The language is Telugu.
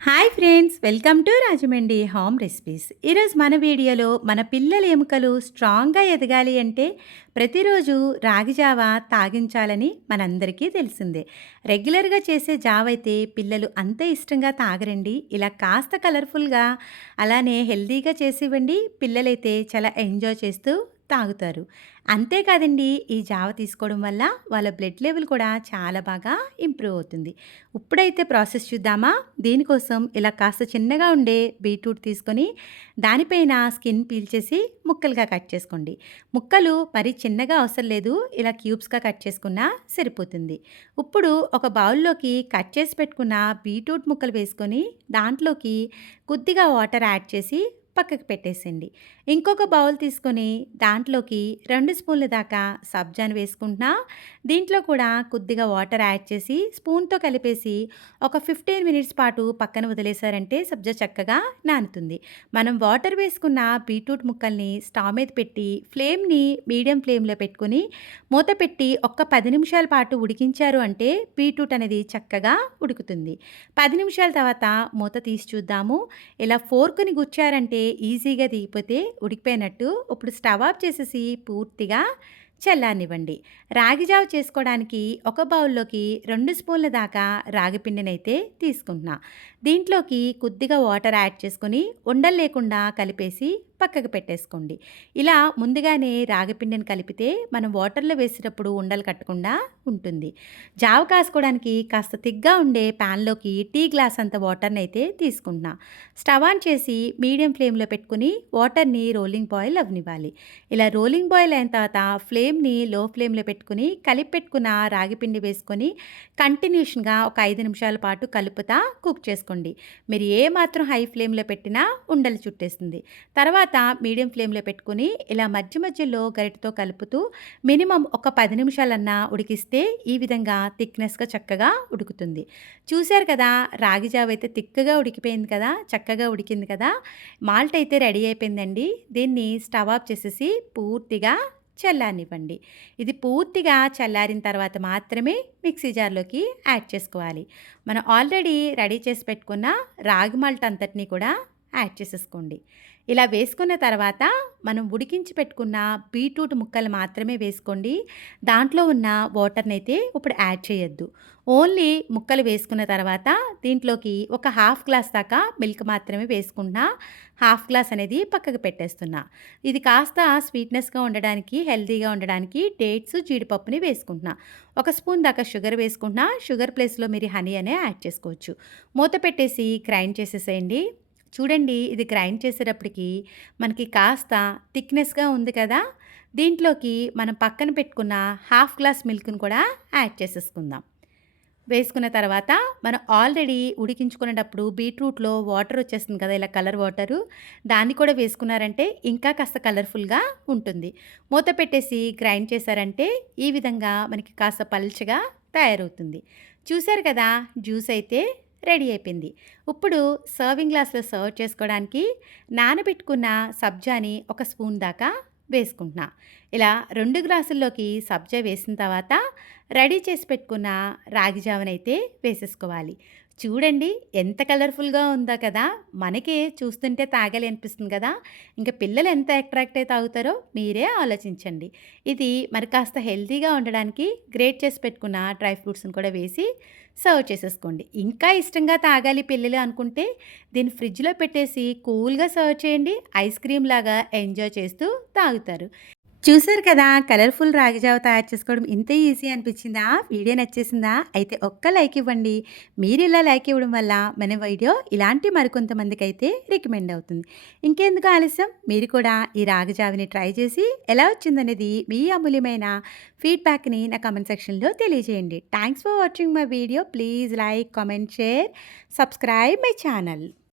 Hi friends, welcome to Rajahmundry home recipes. ఈరోజు మన వీడియోలో మన పిల్లల ఎముకలు స్ట్రాంగ్గా ఎదగాలి అంటే ప్రతిరోజు రాగి జావ తాగించాలని మనందరికీ తెలిసిందే. రెగ్యులర్గా చేసే జావ అయితే పిల్లలు అంతే ఇష్టంగా తాగరండి. ఇలా కాస్త కలర్ఫుల్గా అలానే హెల్తీగా చేసివ్వండి, పిల్లలైతే చాలా ఎంజాయ్ చేస్తూ తాగుతారు. అంతేకాదండి, ఈ జావ తీసుకోవడం వల్ల వాళ్ళ బ్లడ్ లెవెల్ కూడా చాలా బాగా ఇంప్రూవ్ అవుతుంది. ఇప్పుడైతే ప్రాసెస్ చూద్దామా? దీనికోసం ఇలా కాస్త చిన్నగా ఉండే బీట్రూట్ తీసుకొని దానిపైన స్కిన్ పీల్చేసి ముక్కలుగా కట్ చేసుకోండి. ముక్కలు మరీ చిన్నగా అవసరం లేదు, ఇలా క్యూబ్స్గా కట్ చేసుకున్నా సరిపోతుంది. ఇప్పుడు ఒక బౌల్లోకి కట్ చేసి పెట్టుకున్న బీట్రూట్ ముక్కలు వేసుకొని దాంట్లోకి కొద్దిగా వాటర్ యాడ్ చేసి పక్కకు పెట్టేసేయండి. ఇంకొక బౌల్ తీసుకొని దాంట్లోకి 2 స్పూన్ల దాకా సబ్జాను వేసుకుంటున్నా. దీంట్లో కూడా కొద్దిగా వాటర్ యాడ్ చేసి స్పూన్తో కలిపేసి ఒక 15 మినిట్స్ పాటు పక్కన వదిలేశారంటే సబ్జా చక్కగా నానుతుంది. మనం వాటర్ వేసుకున్న బీట్రూట్ ముక్కల్ని స్టవ్ మీద పెట్టి ఫ్లేమ్ని మీడియం ఫ్లేమ్లో పెట్టుకొని మూత పెట్టి ఒక్క 10 నిమిషాల పాటు ఉడికించారు అంటే బీట్రూట్ అనేది చక్కగా ఉడుకుతుంది. 10 నిమిషాల తర్వాత మూత తీసి చూద్దాము. ఇలా ఫోర్క్ని గుచ్చారంటే ఈజీగా దిగిపోతే ఉడికిపోయినట్టు. ఇప్పుడు స్టవ్ ఆఫ్ చేసేసి పూర్తిగా చల్లారనివ్వండి. రాగి జావ చేసుకోవడానికి ఒక బౌల్లోకి 2 స్పూన్ల దాకా రాగి పిండినైతే తీసుకుంటున్నా. దీంట్లోకి కొద్దిగా వాటర్ యాడ్ చేసుకొని ఉండలు లేకుండా కలిపేసి పక్కకు పెట్టేసుకోండి. ఇలా ముందుగానే రాగి పిండిని కలిపితే మనం వాటర్లో వేసేటప్పుడు ఉండలు కట్టకుండా ఉంటుంది. జావ కాసుకోవడానికి కాస్త తిగ్గా ఉండే ప్యాన్లోకి టీ గ్లాస్ అంత వాటర్ని అయితే తీసుకుంటున్నా. స్టవ్ ఆన్ చేసి మీడియం ఫ్లేమ్లో పెట్టుకుని వాటర్ని రోలింగ్ బాయిల్ అవ్వనివ్వాలి. ఇలా రోలింగ్ బాయిల్ అయిన తర్వాత ఫ్లేమ్ని లో ఫ్లేమ్లో పెట్టుకుని కలిపి పెట్టుకున్న రాగి పిండి వేసుకొని కంటిన్యూషన్గా ఒక 5 నిమిషాల పాటు కలుపుతా కుక్ చేసుకోండి. మీరు ఏ మాత్రం హై ఫ్లేమ్లో పెట్టినా ఉండలు చుట్టేస్తుంది. తర్వాత మీడియం ఫ్లేమ్లో పెట్టుకుని ఇలా మధ్య మధ్యలో గరిటతో కలుపుతూ మినిమం ఒక 10 నిమిషాలన్నా ఉడికిస్తే ఈ విధంగా థిక్నెస్గా చక్కగా ఉడుకుతుంది. చూశారు కదా, రాగి జావ అయితే తిక్కగా ఉడికిపోయింది కదా, చక్కగా ఉడికింది కదా. మాల్ట్ అయితే రెడీ అయిపోయిందండి. దీన్ని స్టవ్ ఆఫ్ చేసేసి పూర్తిగా చల్లారనివ్వండి. ఇది పూర్తిగా చల్లారిన తర్వాత మాత్రమే మిక్సీ జార్లోకి యాడ్ చేసుకోవాలి. మనం ఆల్రెడీ రెడీ చేసి పెట్టుకున్న రాగి మాల్ట్ అంతటిని కూడా యాడ్ చేసేసుకోండి. ఇలా వేసుకున్న తర్వాత మనం ఉడికించి పెట్టుకున్న బీట్రూట్ ముక్కలు మాత్రమే వేసుకోండి. దాంట్లో ఉన్న వాటర్ని అయితే ఇప్పుడు యాడ్ చేయొద్దు. ఓన్లీ ముక్కలు వేసుకున్న తర్వాత దీంట్లోకి ఒక హాఫ్ గ్లాస్ దాకా మిల్క్ మాత్రమే వేసుకుంటున్నా. హాఫ్ గ్లాస్ అనేది పక్కకు పెట్టేస్తున్నా. ఇది కాస్త స్వీట్నెస్గా ఉండడానికి, హెల్తీగా ఉండడానికి డేట్స్, జీడిపప్పుని వేసుకుంటున్నా. ఒక స్పూన్ దాకా షుగర్ వేసుకుంటున్నా. షుగర్ ప్లేస్లో మీరు హనీ అనే యాడ్ చేసుకోవచ్చు. మూత పెట్టేసి గ్రైండ్ చేసేసేయండి. చూడండి, ఇది గ్రైండ్ చేసేటప్పటికి మనకి కాస్త థిక్నెస్గా ఉంది కదా. దీంట్లోకి మనం పక్కన పెట్టుకున్న హాఫ్ గ్లాస్ మిల్క్ని కూడా యాడ్ చేసేసుకుందాం. వేసుకున్న తర్వాత మనం ఆల్రెడీ ఉడికించుకునేటప్పుడు బీట్రూట్లో వాటర్ వచ్చేస్తుంది కదా, ఇలా కలర్ వాటరు, దాన్ని కూడా వేసుకున్నారంటే ఇంకా కాస్త కలర్ఫుల్గా ఉంటుంది. మూత పెట్టేసి గ్రైండ్ చేశారంటే ఈ విధంగా మనకి కాస్త పల్చగా తయారవుతుంది. చూశారు కదా, జ్యూస్ అయితే రెడీ అయిపోయింది. ఇప్పుడు సర్వింగ్ గ్లాస్లో సర్వ్ చేసుకోవడానికి నానబెట్టుకున్న సబ్జాని ఒక స్పూన్ దాకా వేసుకుంటున్నా. ఇలా 2 గ్లాసుల్లోకి సబ్జా వేసిన తర్వాత రెడీ చేసి పెట్టుకున్న రాగి జావనైతే వేసేసుకోవాలి. చూడండి ఎంత కలర్ఫుల్గా ఉందో కదా, మనకే చూస్తుంటే తాగాలి అనిపిస్తుంది కదా. ఇంకా పిల్లలు ఎంత అట్రాక్ట్ అయి తాగుతారో మీరే ఆలోచించండి. ఇది మరి కాస్త హెల్తీగా ఉండడానికి గ్రేట్ చేసి పెట్టుకున్న డ్రై ఫ్రూట్స్ని కూడా వేసి సర్వ్ చేసేసుకోండి. ఇంకా ఇష్టంగా తాగాలి పిల్లలు అనుకుంటే దీన్ని ఫ్రిడ్జ్లో పెట్టేసి కూల్గా సర్వ్ చేయండి. ఐస్ క్రీమ్ లాగా ఎంజాయ్ చేస్తూ తాగుతారు. చూసారు కదా, కలర్ఫుల్ రాగి జావ తయారు చేసుకోవడం ఇంత ఈజీ అనిపించిందా? వీడియో నచ్చేసిందా? అయితే ఒక్క లైక్ ఇవ్వండి. మీరు ఇలా లైక్ ఇవ్వడం వల్ల మన వీడియో ఇలాంటి మరికొంతమందికి అయితే రికమెండ్ అవుతుంది. ఇంకెందుకు ఆలస్యం, మీరు కూడా ఈ రాగి జావని ట్రై చేసి ఎలా వచ్చిందనేది మీ అమూల్యమైన ఫీడ్బ్యాక్ని నా కామెంట్ సెక్షన్లో తెలియజేయండి. Thanks for watching my video. Please like, comment, share, subscribe my channel.